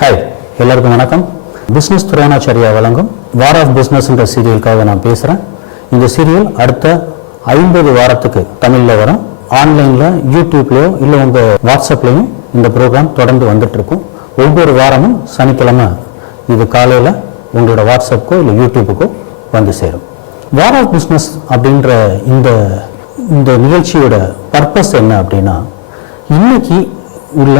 Hi எல்லாருக்கும் வணக்கம். Business துறையானாச்சாரியா வழங்கும் வார் ஆஃப் பிஸ்னஸ்ன்ற சீரியலுக்காக நான் பேசுகிறேன் இந்த சீரியல் அடுத்த ஐம்பது வாரத்துக்கு தமிழில் வரும். ஆன்லைனில் யூடியூப்லேயோ இல்லை உங்கள் வாட்ஸ்அப்லேயும் இந்த ப்ரோக்ராம் தொடர்ந்து வந்துட்டுருக்கும். ஒவ்வொரு வாரமும் சனிக்கிழமை இது காலையில் உங்களோட வாட்ஸ்அப்புக்கோ இல்லை யூடியூப்புக்கோ வந்து சேரும். வார் ஆஃப் பிஸ்னஸ் அப்படின்ற இந்த இந்த நிகழ்ச்சியோட பர்பஸ் என்ன அப்படின்னா இன்னைக்கு உள்ள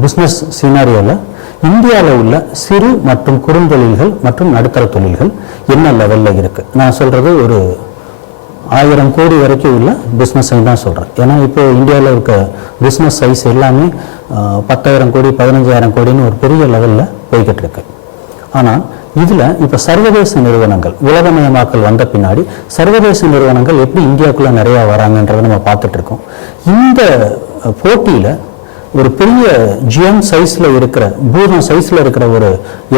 பிஸ்னஸ் சீனாரியோவில் இந்தியாவில் உள்ள சிறு மற்றும் குறுந்தொழில்கள் மற்றும் நடுத்தர தொழில்கள் என்ன லெவலில் இருக்குது நான் சொல்கிறது ஒரு ஆயிரம் கோடி வரைக்கும் உள்ள பிஸ்னஸ் தான் சொல்கிறேன் ஏன்னா இப்போ இந்தியாவில் இருக்க பிஸ்னஸ் சைஸ் எல்லாமே பத்தாயிரம் கோடி பதினஞ்சாயிரம் கோடின்னு ஒரு பெரிய லெவலில் போய்கிட்டு இருக்கு. ஆனால் இதில் இப்போ சர்வதேச நிறுவனங்கள் உலகமயமாக்கல் வந்த பின்னாடி சர்வதேச நிறுவனங்கள் எப்படி இந்தியாவுக்குள்ளே நிறையா வராங்கன்றதை நம்ம பார்த்துட்ருக்கோம் இந்த போட்டியில் ஒரு பெரிய ஜிஎம் சைஸில் இருக்கிற பூதம் சைஸில் இருக்கிற ஒரு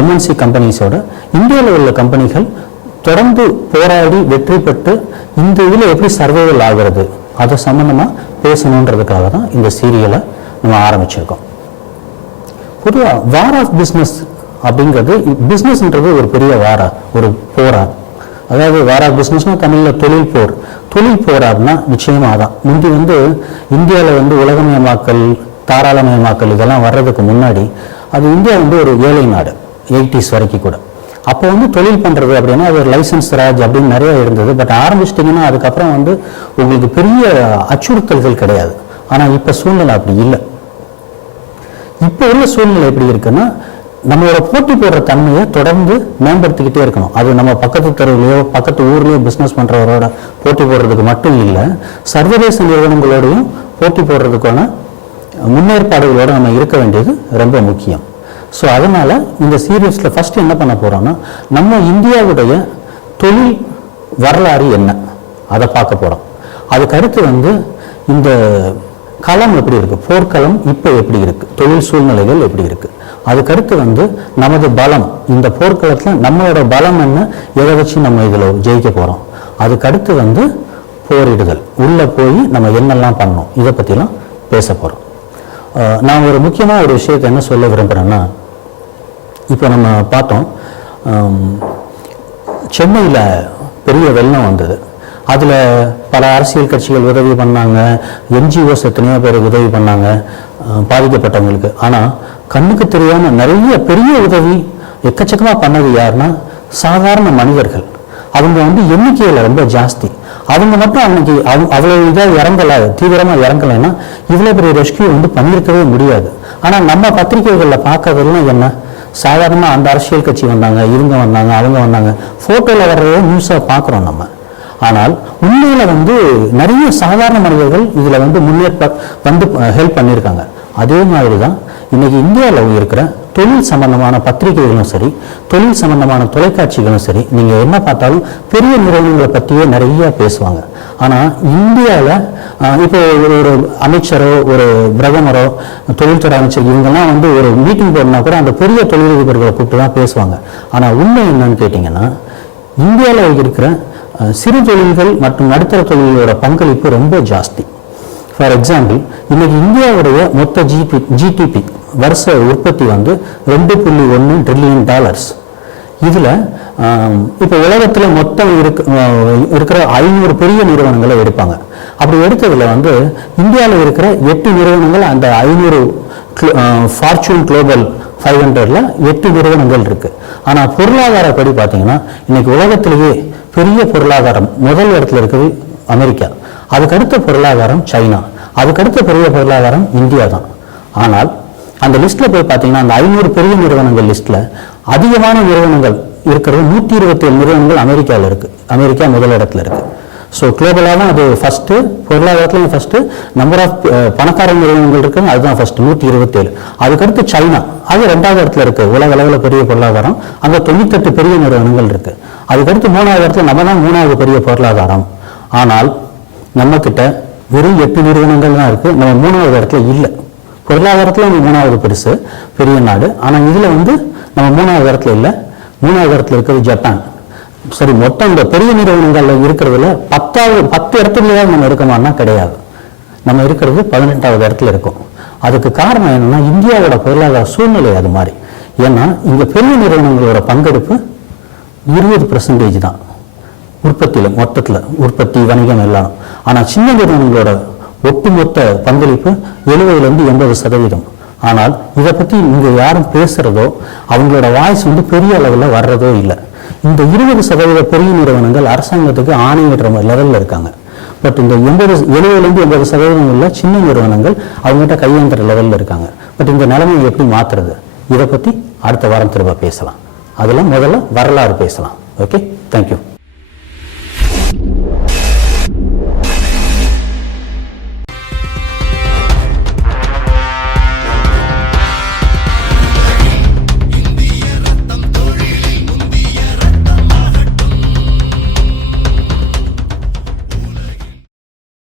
எம்என்சி கம்பெனிஸோட இந்தியாவில் உள்ள கம்பெனிகள் தொடர்ந்து போராடி வெற்றி பெற்று இந்த இதில் எப்படி சர்வைவல் ஆகிறது? அதை சம்மந்தமாக பேசணுன்றதுக்காக தான் இந்த சீரியலை நம்ம ஆரம்பிச்சிருக்கோம். பொதுவாக வார் ஆஃப் பிஸ்னஸ் அப்படிங்கிறது பிஸ்னஸ்ன்றது ஒரு பெரிய வாரா ஒரு போரா. அதாவது வார் ஆஃப் பிஸ்னஸ்னா தமிழில் தொழில் போர். தொழில் போராடுனா நிச்சயமாக தான் முந்தி வந்து இந்தியாவில் வந்து உலகமயமாக்கல் தாராளமயமாக்கல் இதெல்லாம் வர்றதுக்கு முன்னாடி அது இந்தியா வந்து ஒரு ஏழை நாடு எயிட்டிஸ் வரைக்கும் கூட. அப்போ வந்து தொழில் பண்ணுறது அப்படின்னா அது ஒரு லைசன்ஸ் ராஜ் அப்படின்னு நிறைய இருந்தது. பட் ஆரம்பிச்சிட்டிங்கன்னா அதுக்கப்புறம் வந்து உங்களுக்கு பெரிய அச்சுறுத்தல்கள் கிடையாது. ஆனால் இப்போ சூழ்நிலை அப்படி இல்லை. இப்போ உள்ள சூழ்நிலை எப்படி இருக்குன்னா நம்மளோட போட்டி போடுற தன்மையை தொடர்ந்து மேம்படுத்திக்கிட்டே இருக்கணும். அது நம்ம பக்கத்து தெருவுலையோ பக்கத்து ஊர்லயோ பிஸ்னஸ் பண்றவரோட போட்டி போடுறதுக்கு மட்டும் இல்லை சர்வதேச நிறுவனங்களோடையும் போட்டி போடுறதுக்கான முன்னேற்பாடுகளோட நம்ம இருக்க வேண்டியது ரொம்ப முக்கியம். ஸோ அதனால இந்த சீரியஸில் ஃபர்ஸ்ட் என்ன பண்ண போறோம்னா நம்ம இந்தியாவுடைய தொழில் வரலாறு என்ன? அதை பார்க்க போறோம். அதுக்கடுத்து வந்து இந்த களம் எப்படி இருக்கு? போர்க்களம் இப்போ எப்படி இருக்கு? தொழில் சூழ்நிலைகள் எப்படி இருக்கு? அதுக்கடுத்து வந்து நமது பலம் இந்த போர்க்களத்தில் நம்மளோட பலம் என்ன? எதை வச்சு நம்ம இதில் ஜெயிக்க போறோம்? அதுக்கடுத்து வந்து போரிடுதல். உள்ள போய் நம்ம என்னெல்லாம் பண்ணோம்? இதை பற்றிலாம் பேச போறோம். நான் ஒரு முக்கியமான ஒரு விஷயத்தை என்ன சொல்ல விரும்புகிறேன்னா இப்போ நம்ம பார்த்தோம் சென்னையில் பெரிய வெள்ளம் வந்தது. அதில் பல அரசியல் கட்சிகள் உதவி பண்ணாங்க என்ஜிஓஸ் எத்தனையோ பேர் உதவி பண்ணாங்க பாதிக்கப்பட்டவங்களுக்கு. ஆனால் கண்ணுக்கு தெரியாமல் நிறைய பெரிய உதவி எக்கச்சக்கமாக பண்ணது யாருன்னா சாதாரண மனிதர்கள். அவங்க வந்து எண்ணிக்கையில் ரொம்ப ஜாஸ்தி. அவங்க மட்டும் அன்னைக்கு அவ் அவ்வளவு இதாக இறங்கலை தீவிரமாக இறங்கலைன்னா இவ்வளோ பெரிய ரெஸ்கியூ வந்து பண்ணியிருக்கவே முடியாது. ஆனால் நம்ம பத்திரிகைகளில் பார்க்கறதுலாம் என்ன? சாதாரணமாக அந்த அரசியல் கட்சி வந்தாங்க இவங்க வந்தாங்க அவங்க வந்தாங்க. ஃபோட்டோவில் வர்றதே நியூஸாக பார்க்குறோம் நம்ம. ஆனால் உண்மையில வந்து நிறைய சாதாரண மனிதர்கள் இதில் வந்து முன்னேற்ப வந்து ஹெல்ப் பண்ணியிருக்காங்க. அதே மாதிரி தான் இன்னைக்கு இந்தியாவில் இருக்கிற தொழில் சம்பந்தமான பத்திரிகைகளும் சரி தொழில் சம்பந்தமான தொலைக்காட்சிகளும் சரி நீங்கள் என்ன பார்த்தாலும் பெரிய நிறுவனங்களை பற்றியே நிறைய பேசுவாங்க. ஆனால் இந்தியாவில் இப்போ ஒரு ஒரு அமைச்சரோ ஒரு பிரதமரோ தொழில்துறை அமைச்சர் இவங்கெல்லாம் வந்து ஒரு மீட்டிங் போடனா கூட அந்த பெரிய தொழிலதிபர்களை கூப்பிட்டு தான் பேசுவாங்க. ஆனால் உண்மை என்னன்னு கேட்டிங்கன்னா இந்தியாவில் இருக்கிற சிறு தொழில்கள் மற்றும் நடுத்தர தொழில்களோட பங்களிப்பு ரொம்ப ஜாஸ்தி. ஃபார் எக்ஸாம்பிள் இன்னைக்கு இந்தியாவுடைய மொத்த ஜிபி ஜிடிபி வருஷ உற்பத்தி வந்து ரெண்டு புள்ளி ஒன்று ட்ரில்லியன் டாலர்ஸ் இதில் இப்போ உலகத்தில் மொத்தம் இருக்க இருக்கிற ஐநூறு பெரிய நிறுவனங்களை எடுப்பாங்க. அப்படி எடுத்ததில் வந்து இந்தியாவில் இருக்கிற எட்டு நிறுவனங்கள் அந்த ஐநூறு ஃபார்ச்சூன் குளோபல் ஃபைவ் ஹண்ட்ரடில் எட்டு நிறுவனங்கள் இருக்குது ஆனால் பொருளாதாரப்படி பார்த்தீங்கன்னா இன்னைக்கு உலகத்திலேயே பெரிய பொருளாதாரம் முதல் இடத்துல இருக்குது அமெரிக்கா. அதுக்கடுத்த பொருளாதாரம் சைனா. அதுக்கடுத்த பெரிய பொருளாதாரம் இந்தியா தான். ஆனால் அந்த லிஸ்ட்ல போய் பார்த்தீங்கன்னா அந்த ஐநூறு பெரிய நிறுவனங்கள் லிஸ்ட்ல அதிகமான நிறுவனங்கள் இருக்கிறது நூற்றி இருபத்தேழு நிறுவனங்கள் அமெரிக்காவில் இருக்கு. அமெரிக்கா முதலிடத்துல இருக்குது இருக்கு. ஸோ குளோபலாகவும் அது ஃபஸ்ட்டு பொருளாதாரத்துலையும் ஃபஸ்ட்டு நம்பர் ஆஃப் பணக்கார நிறுவனங்கள் இருக்கு அதுதான் ஃபர்ஸ்ட் நூற்றி இருபத்தேழு அதுக்கடுத்து சைனா. அது ரெண்டாவது இடத்துல இருக்கு. உலக அளவில் பெரிய பொருளாதாரம். அங்கே தொண்ணூத்தெட்டு பெரிய நிறுவனங்கள் இருக்கு. அதுக்கடுத்து மூணாவது இடத்துல நம்ம தான் மூணாவது பெரிய பொருளாதாரம். ஆனால் நம்ம கிட்ட வெறும் எட்டு நிறுவனங்கள் தான் இருக்கு. நம்ம மூணாவது இடத்துல இல்லை. பொருளாதாரத்தில் நம்ம மூணாவது பெருசு பெரிய நாடு. ஆனால் இதில் வந்து நம்ம மூணாவது இடத்துல இல்லை. மூணாவது இடத்துல இருக்கிறது ஜப்பான். சரி மொத்தம் இந்த பெரிய நிறுவனங்கள்ல இருக்கிறதுல பத்தாவது பத்து இடத்துலயாவது நம்ம இருக்கணும்னா கிடையாது. நம்ம இருக்கிறது பதினெட்டாவது இடத்துல இருக்கும். அதுக்கு காரணம் என்னன்னா இந்தியாவோட பொருளாதார சூழ்நிலை அது மாதிரி. ஏன்னா இங்கே பெரிய நிறுவனங்களோட பங்கெடுப்பு இருபது பர்சன்டேஜ் தான். உற்பத்தியில் மொத்தத்தில். உற்பத்தி வணிகம் எல்லாம். ஆனால் சின்ன நிறுவனங்களோட ஒட்டுமொத்த பங்களிப்பு எழுபதுலேருந்து எண்பது சதவீதம். ஆனால் இதை பற்றி இங்கே யாரும் பேசுகிறதோ அவங்களோட வாய்ஸ் வந்து பெரிய அளவில் வர்றதோ இல்லை. இந்த இருபது சதவீத பெரிய நிறுவனங்கள் அரசாங்கத்துக்கு ஆணையிடுற லெவலில் இருக்காங்க. பட் இந்த எண்பது எழுபதுலேருந்து எண்பது சதவீதம் உள்ள சின்ன நிறுவனங்கள் அவங்ககிட்ட கையேந்திர லெவலில் இருக்காங்க. பட் இந்த நிலைமையை எப்படி மாற்றுறது இதை பற்றி அடுத்த வாரம் திரும்ப பேசலாம். அதில் முதல்ல வரலாறு பேசலாம். Okay thank you